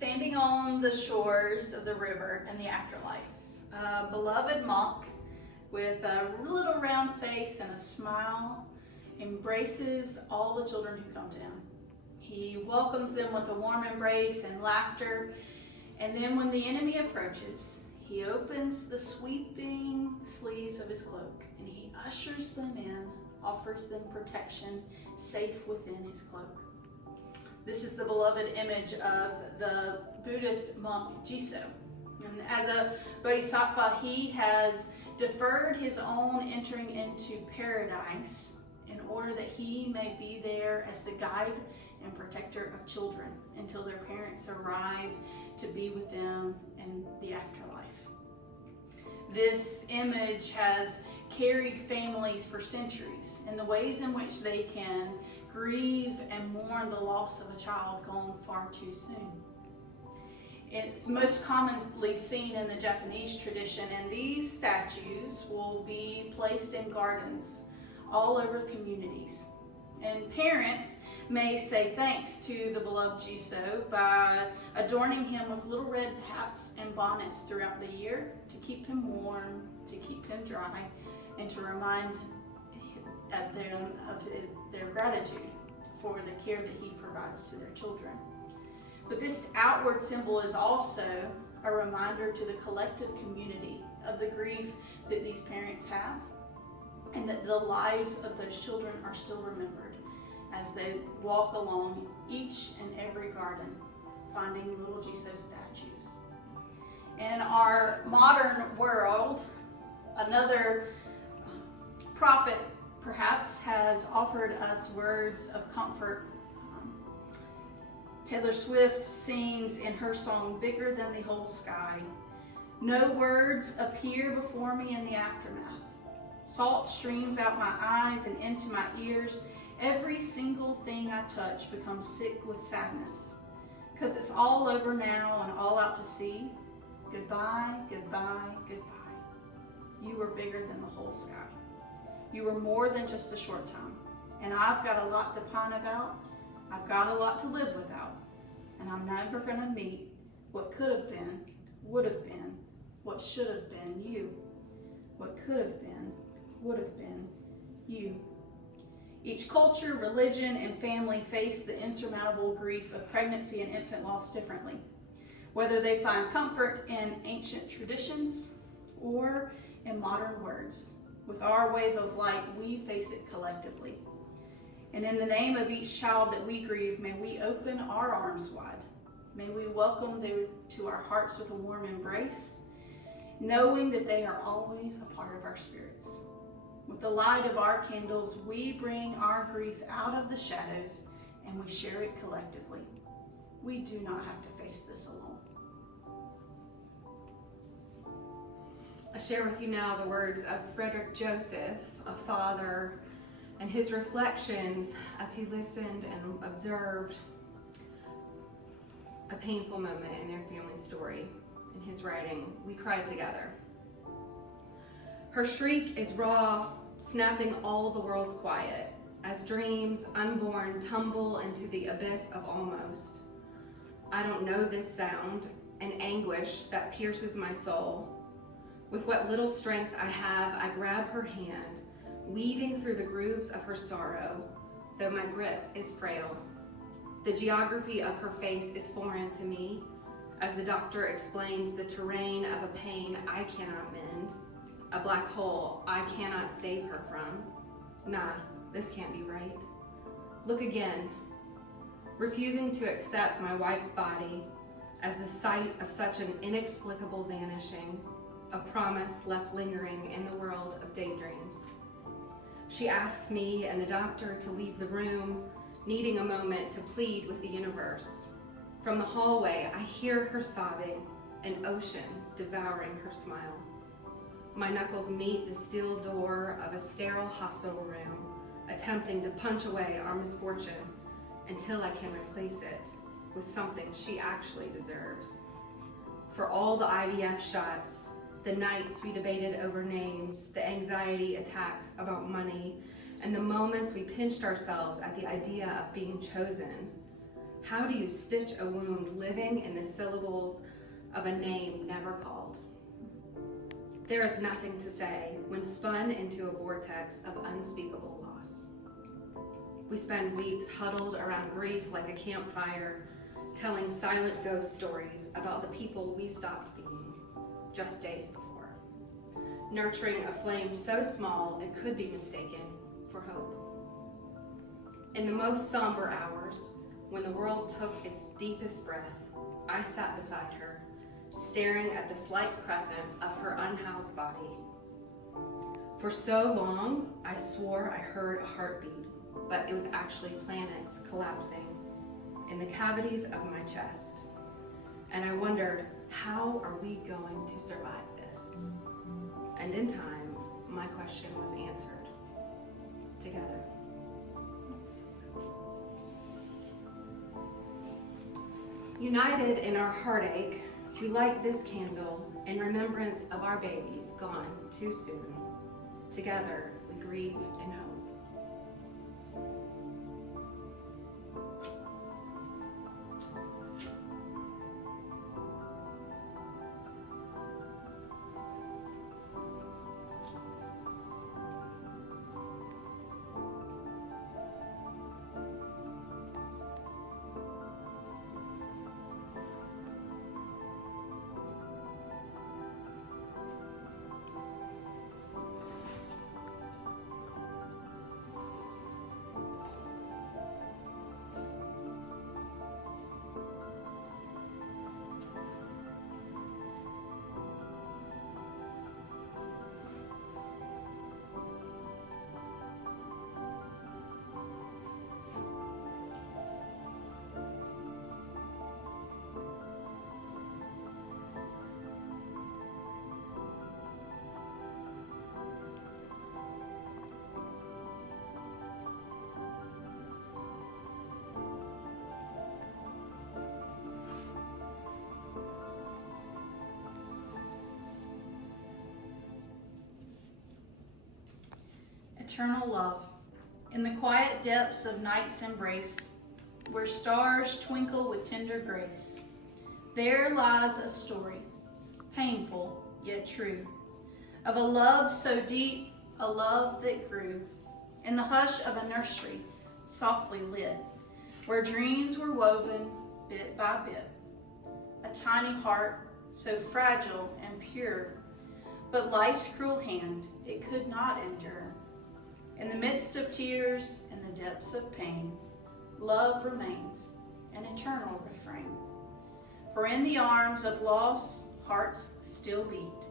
standing on the shores of the river in the afterlife. A beloved monk with a little round face and a smile embraces all the children who come to him. He welcomes them with a warm embrace and laughter, and then when the enemy approaches, he opens the sweeping sleeves of his cloak and he ushers them in, offers them protection, safe within his cloak. This is the beloved image of the Buddhist monk Jiso. And as a bodhisattva, he has deferred his own entering into paradise in order that he may be there as the guide and protector of children until their parents arrive to be with them in the afterlife. This image has carried families for centuries in the ways in which they can grieve and mourn the loss of a child gone far too soon. It's most commonly seen in the Japanese tradition, and these statues will be placed in gardens all over communities. And parents may say thanks to the beloved Jiso by adorning him with little red hats and bonnets throughout the year to keep him warm, to keep him dry, and to remind them of their gratitude for the care that he provides to their children. But this outward symbol is also a reminder to the collective community of the grief that these parents have, and that the lives of those children are still remembered as they walk along each and every garden, finding little Jiso statues. In our modern world, another prophet perhaps has offered us words of comfort. Taylor Swift sings in her song, "Bigger Than the Whole Sky." No words appear before me in the aftermath. Salt streams out my eyes and into my ears. Every single thing I touch becomes sick with sadness. 'Cause it's all over now and all out to sea. Goodbye, goodbye, goodbye. You were bigger than the whole sky. You were more than just a short time. And I've got a lot to pine about. I've got a lot to live without. And I'm never gonna meet what could have been, would have been, what should have been you. What could have been, would have been you. Each culture, religion, and family face the insurmountable grief of pregnancy and infant loss differently, whether they find comfort in ancient traditions or in modern words. With our wave of light, we face it collectively. And in the name of each child that we grieve, may we open our arms wide. May we welcome them to our hearts with a warm embrace, knowing that they are always a part of our spirits. With the light of our candles, we bring our grief out of the shadows and we share it collectively. We do not have to face this alone. I share with you now the words of Frederick Joseph, a father, and his reflections as he listened and observed a painful moment in their family story. In his writing, "We cried together. Her shriek is raw, snapping all the world's quiet, as dreams unborn tumble into the abyss of almost. I don't know this sound, an anguish that pierces my soul. With what little strength I have, I grab her hand, weaving through the grooves of her sorrow, though my grip is frail. The geography of her face is foreign to me, as the doctor explains the terrain of a pain I cannot mend, a black hole I cannot save her from. Nah, this can't be right. Look again, refusing to accept my wife's body as the sight of such an inexplicable vanishing, a promise left lingering in the world of daydreams. She asks me and the doctor to leave the room, needing a moment to plead with the universe. From the hallway, I hear her sobbing, an ocean devouring her smile. My knuckles meet the steel door of a sterile hospital room, attempting to punch away our misfortune until I can replace it with something she actually deserves. For all the IVF shots, the nights we debated over names, the anxiety attacks about money, and the moments we pinched ourselves at the idea of being chosen, How do you stitch a wound living in the syllables of a name never called? There is nothing to say when spun into a vortex of unspeakable loss. We spend weeks huddled around grief like a campfire, telling silent ghost stories about the people we stopped being just days before, nurturing a flame so small it could be mistaken for hope. In the most somber hours, when the world took its deepest breath, I sat beside her, staring at the slight crescent of her unhoused body. For so long, I swore I heard a heartbeat, but it was actually planets collapsing in the cavities of my chest. And I wondered, how are we going to survive this? And in time, my question was answered. Together. United in our heartache, we light this candle in remembrance of our babies gone too soon. Together, we grieve in hope. Eternal love, in the quiet depths of night's embrace, where stars twinkle with tender grace, there lies a story, painful yet true, of a love so deep, a love that grew in the hush of a nursery, softly lit, where dreams were woven bit by bit. A tiny heart, so fragile and pure, but life's cruel hand it could not endure. In the midst of tears, in the depths of pain, love remains an eternal refrain. For in the arms of lost hearts still beat,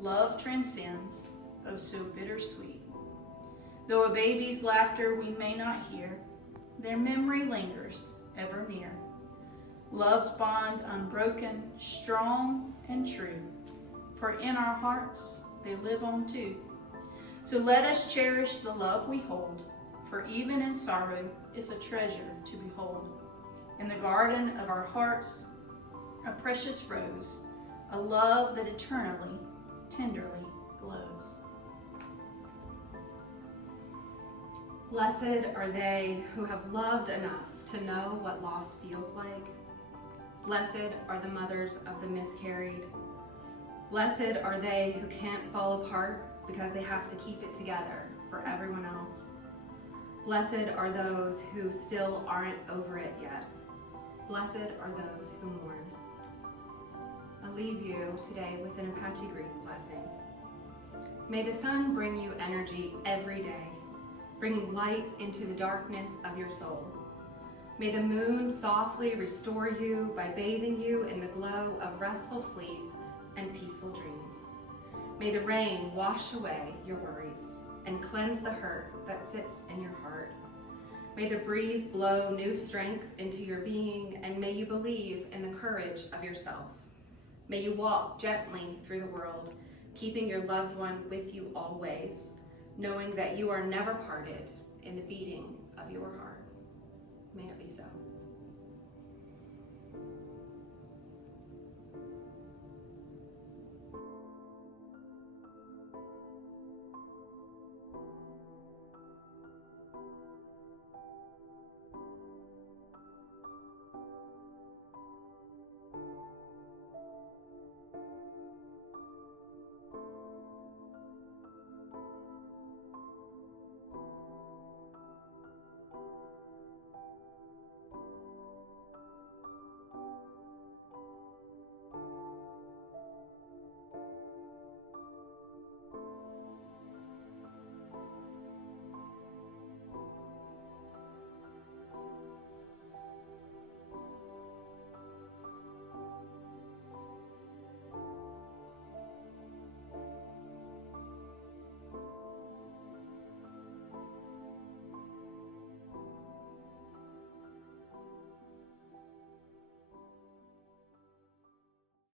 love transcends, oh so bittersweet. Though a baby's laughter we may not hear, their memory lingers ever near. Love's bond unbroken, strong and true, for in our hearts they live on too. So let us cherish the love we hold, for even in sorrow is a treasure to behold. In the garden of our hearts, a precious rose, a love that eternally, tenderly glows. Blessed are they who have loved enough to know what loss feels like. Blessed are the mothers of the miscarried. Blessed are they who can't fall apart because they have to keep it together for everyone else. Blessed are those who still aren't over it yet. Blessed are those who mourn. I leave you today with an Apache grief blessing. May the sun bring you energy every day, bringing light into the darkness of your soul. May the moon softly restore you by bathing you in the glow of restful sleep and peaceful dreams. May the rain wash away your worries and cleanse the hurt that sits in your heart. May the breeze blow new strength into your being, and may you believe in the courage of yourself. May you walk gently through the world, keeping your loved one with you always, knowing that you are never parted in the beating of your heart. May it be so.